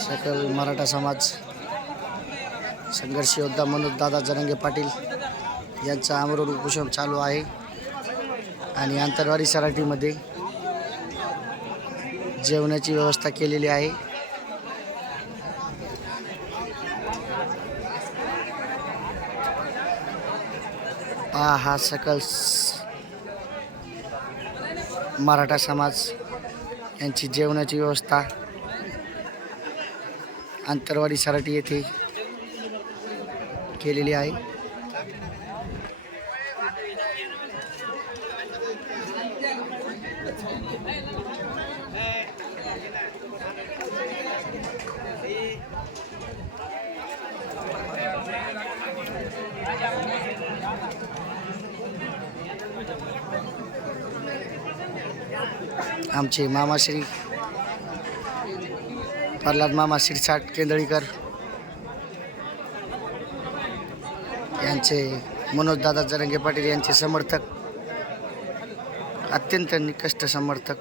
सकल मराठा समाज संघर्ष योद्धा मनोज दादा जरंगे पाटील यांचा आमरण उपोषण चालू आहे आणि आंतरवाडी सराटीमध्ये जेवणाची व्यवस्था केलेली आहे. हा हा सकल स- मराठा समाज यांची जेवणाची व्यवस्था. आंतरवाडी सराटी येथे केलेली आहे. आमचे मामाश्री प्रल्हाद मामा शिरसाट केंदळीकर यांचे मनोजदादा जरंगे पाटील यांचे समर्थक अत्यंत निकष्ट समर्थक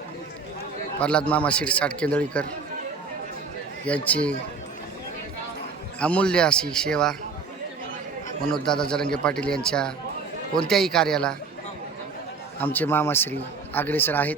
प्रल्हाद मामा शिरसाट केंदळीकर यांची अमूल्य अशी सेवा मनोजदादा जरंगे पाटील यांच्या कोणत्याही कार्याला आमचे मामाश्री अग्रेसर आहेत.